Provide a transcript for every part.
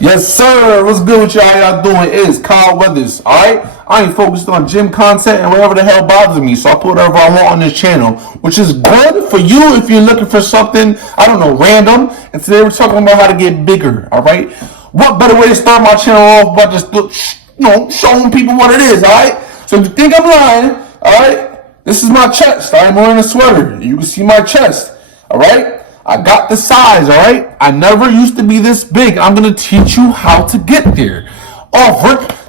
Yes, sir. What's good with y'all? How y'all doing? It is Kyle Weathers. Alright? I ain't focused on gym content and whatever the hell bothers me. So I put whatever I want on this channel, which is good for you if you're looking for something, I don't know, random. And today we're talking about how to get bigger. Alright? What better way to start my channel off by just showing people what it is, alright? So if you think I'm lying, alright, this is my chest. I'm wearing a sweater. You can see my chest. Alright? I got the size, alright? I never used to be this big. I'm going to teach you how to get there.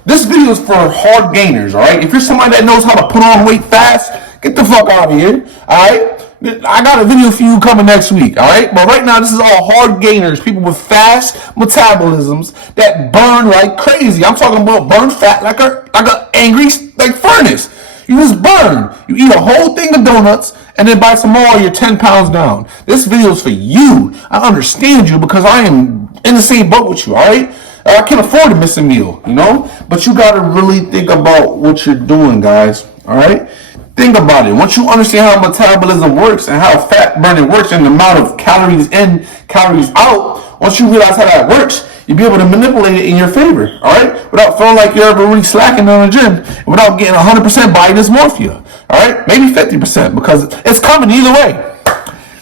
This video is for hard gainers, alright? If you're somebody that knows how to put on weight fast, get the fuck out of here, alright? I got a video for you coming next week, alright? But right now, this is all hard gainers, people with fast metabolisms that burn like crazy. I'm talking about burn fat like a angry furnace. You just burn. You eat a whole thing of donuts, and then by tomorrow you're 10 pounds down. This video is for you. I understand you because I am in the same boat with you, alright? I can't afford to miss a meal, you know? But you gotta really think about what you're doing, guys, alright? Think about it. Once you understand how metabolism works and how fat burning works and the amount of calories in, calories out, once you realize how that works, you'll be able to manipulate it in your favor, alright? Without feeling like you're ever really slacking on the gym, and without getting 100% body dysmorphia, alright? Maybe 50% because it's coming either way.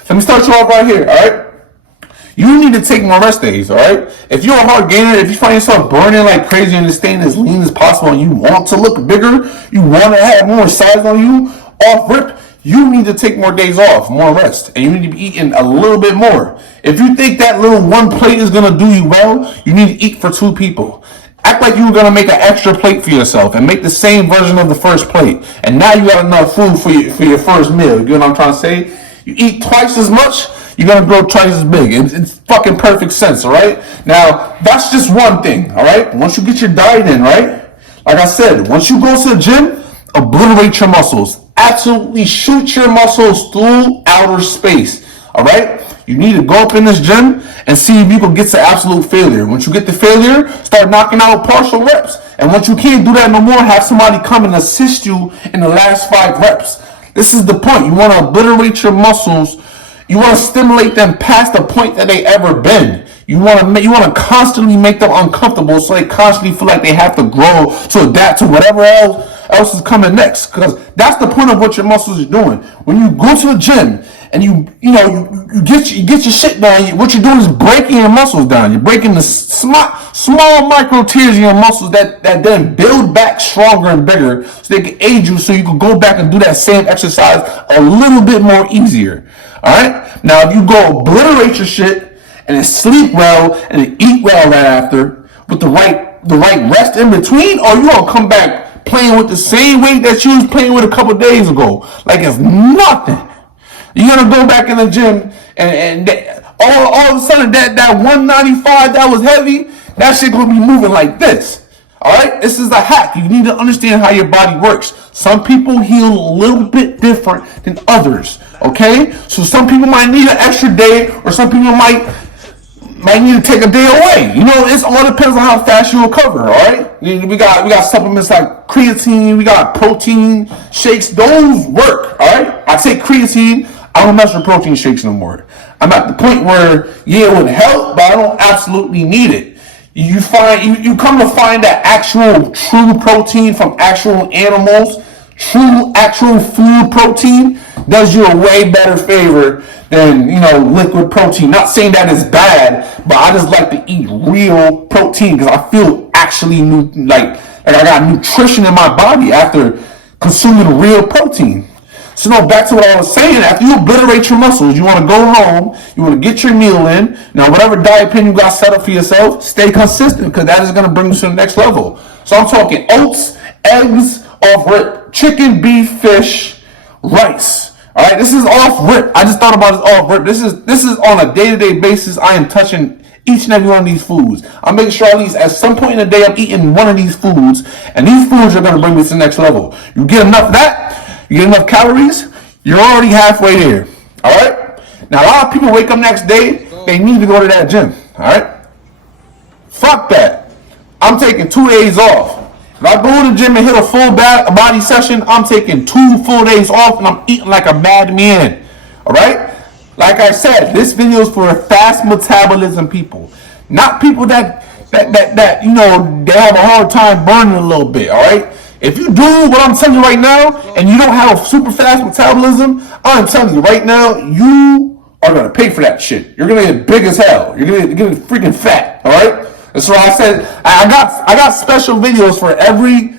Let me start you off right here, alright? You need to take more rest days, alright? If you're a hard gainer, if you find yourself burning like crazy and staying as lean as possible and you want to look bigger, you want to have more size on you, off rip, you need to take more days off, more rest, and you need to be eating a little bit more. If you think that little one plate is going to do you well, you need to eat for 2 people. Act like you were going to make an extra plate for yourself and make the same version of the first plate. And now you got enough food for your first meal. You know what I'm trying to say? You eat twice as much, you're going to grow twice as big. It's fucking perfect sense, all right? Now, that's just one thing, all right? Once you get your diet in, right? Like I said, once you go to the gym, obliterate your muscles. Absolutely shoot your muscles through outer space, all right? You need to go up in this gym and see if you can get to absolute failure. Once you get to failure, start knocking out partial reps. And once you can't do that no more, have somebody come and assist you in the last 5 reps. This is the point. You want to obliterate your muscles. You want to stimulate them past the point that they ever been. You want to constantly make them uncomfortable so they constantly feel like they have to grow to adapt to whatever else is coming next. Because that's the point of what your muscles are doing. When you go to the gym and you get your shit done, what you're doing is breaking your muscles down. You're breaking the small micro tears in your muscles that then build back stronger and bigger so they can aid you so you can go back and do that same exercise a little bit more easier. Alright? Now if you go obliterate your shit and then sleep well and then eat well right after with the right rest in between, or you gonna come back playing with the same weight that you was playing with a couple days ago like it's nothing. You're gonna go back in the gym and all of a sudden that 195 that was heavy, that shit gonna be moving like this. Alright? This is a hack. You need to understand how your body works. Some people heal a little bit different than others. Okay? So some people might need an extra day, or some people might need to take a day away. You know, it all depends on how fast you recover, alright? We got supplements like creatine, we got protein shakes, those work, alright? I take creatine, I don't mess with protein shakes no more. I'm at the point where, yeah, it would help, but I don't absolutely need it. You come to find that actual true protein from actual animals, true actual food protein does you a way better favor than, liquid protein. Not saying that is bad, but I just like to eat real protein because I feel actually like I got nutrition in my body after consuming real protein. So no, back to what I was saying, after you obliterate your muscles, you want to go home, you want to get your meal in. Now, whatever diet plan you got set up for yourself, stay consistent because that is going to bring you to the next level. So I'm talking oats, eggs, off rip, chicken, beef, fish, rice. All right, this is off rip. I just thought about this off rip. This is on a day-to-day basis. I am touching each and every one of these foods. I'm making sure at least at some point in the day I'm eating one of these foods, and these foods are going to bring me to the next level. You get enough of that, you get enough calories, you're already halfway there. All right? Now, a lot of people wake up next day, they need to go to that gym. All right? Fuck that. I'm taking 2 days off. If I go to the gym and hit a full body session, I'm taking 2 full days off and I'm eating like a madman. All right? Like I said, this video is for fast metabolism people. Not people that that you know they have a hard time burning a little bit. All right. If you do what I'm telling you right now, and you don't have a super fast metabolism, I'm telling you right now, you are gonna pay for that shit. You're gonna get big as hell. You're gonna get freaking fat. All right. That's why I said I got special videos for every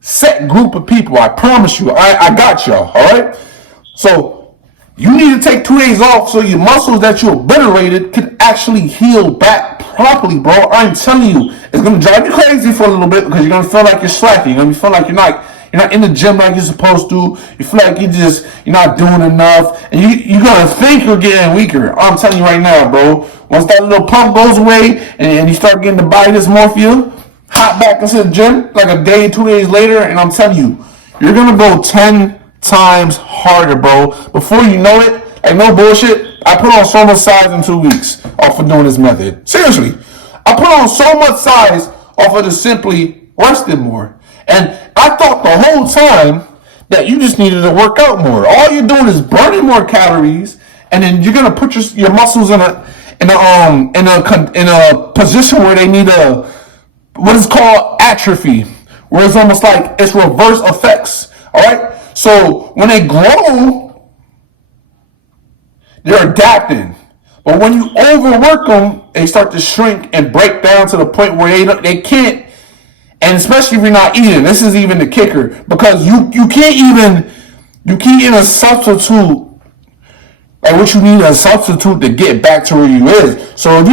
set group of people. I promise you. I got y'all. All right. So you need to take 2 days off so your muscles that you obliterated can actually heal back properly, bro. I'm telling you, it's gonna drive you crazy for a little bit because you're gonna feel like you're slacking. You're gonna feel like you're not in the gym like you're supposed to. You feel like you're not doing enough, and you're gonna think you're getting weaker. I'm telling you right now, bro. Once that little pump goes away and you start getting the body dysmorphia, hop back into the gym like a day, 2 days later, and I'm telling you, you're gonna go 10 times harder, bro. Before you know it, like no bullshit, I put on so much size in 2 weeks off of doing this method. Seriously, I put on so much size off of just simply resting more. And I thought the whole time that you just needed to work out more. All you're doing is burning more calories, and then you're gonna put your muscles in a position where they need what is called atrophy, where it's almost like it's reverse effects. All right. So when they grow, they're adapting. But when you overwork them, they start to shrink and break down to the point where they can't. And especially if you're not eating, this is even the kicker, because you can't even substitute like what you need a substitute to get back to where you is. So if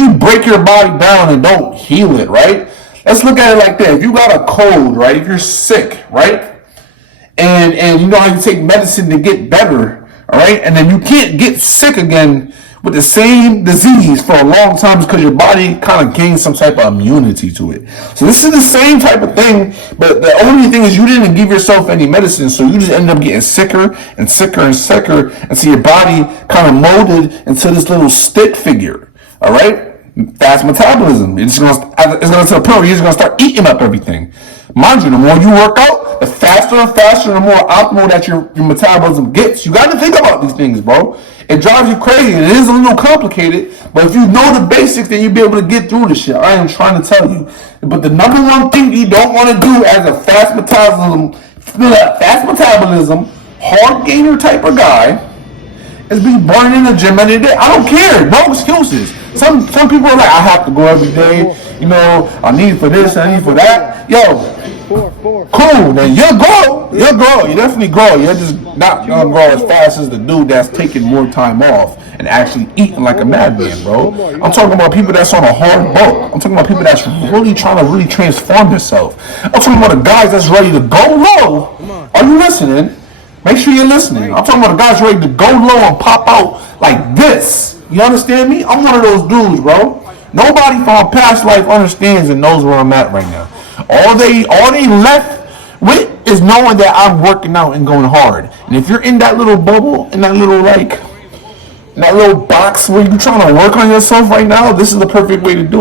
you break your body down and don't heal it, right? Let's look at it like that. If you got a cold, right? If you're sick, right? And you know how you take medicine to get better, all right? And then you can't get sick again with the same disease for a long time because your body kind of gains some type of immunity to it. So this is the same type of thing, but the only thing is you didn't give yourself any medicine, so you just end up getting sicker and sicker and sicker, and so your body kind of molded into this little stick figure, all right? Fast metabolism. It's going to the point where you're just going to start eating up everything. Mind you, the more you work out, the faster and faster, the more optimal that your metabolism gets. You got to think about these things, bro. It drives you crazy. It is a little complicated, but if you know the basics, then you'll be able to get through this shit. I am trying to tell you. But the number one thing you don't want to do as a fast metabolism, hard gainer type of guy, is be burning in the gym every day. I don't care. No excuses. Some people are like, I have to go every day. You know, I need for this, I need for that. Yo, cool. Then you'll grow. You'll grow. You definitely grow. You're just not gonna grow as fast as the dude that's taking more time off and actually eating like a madman, bro. I'm talking about people that's on a hard bulk. I'm talking about people that's really trying to really transform themselves. I'm talking about the guys that's ready to go low. Are you listening? Make sure you're listening. I'm talking about the guys ready to go low and pop out like this. You understand me? I'm one of those dudes, bro. Nobody from a past life understands and knows where I'm at right now. All they left with is knowing that I'm working out and going hard. And if you're in that little bubble, in that little box where you're trying to work on yourself right now, this is the perfect way to do it.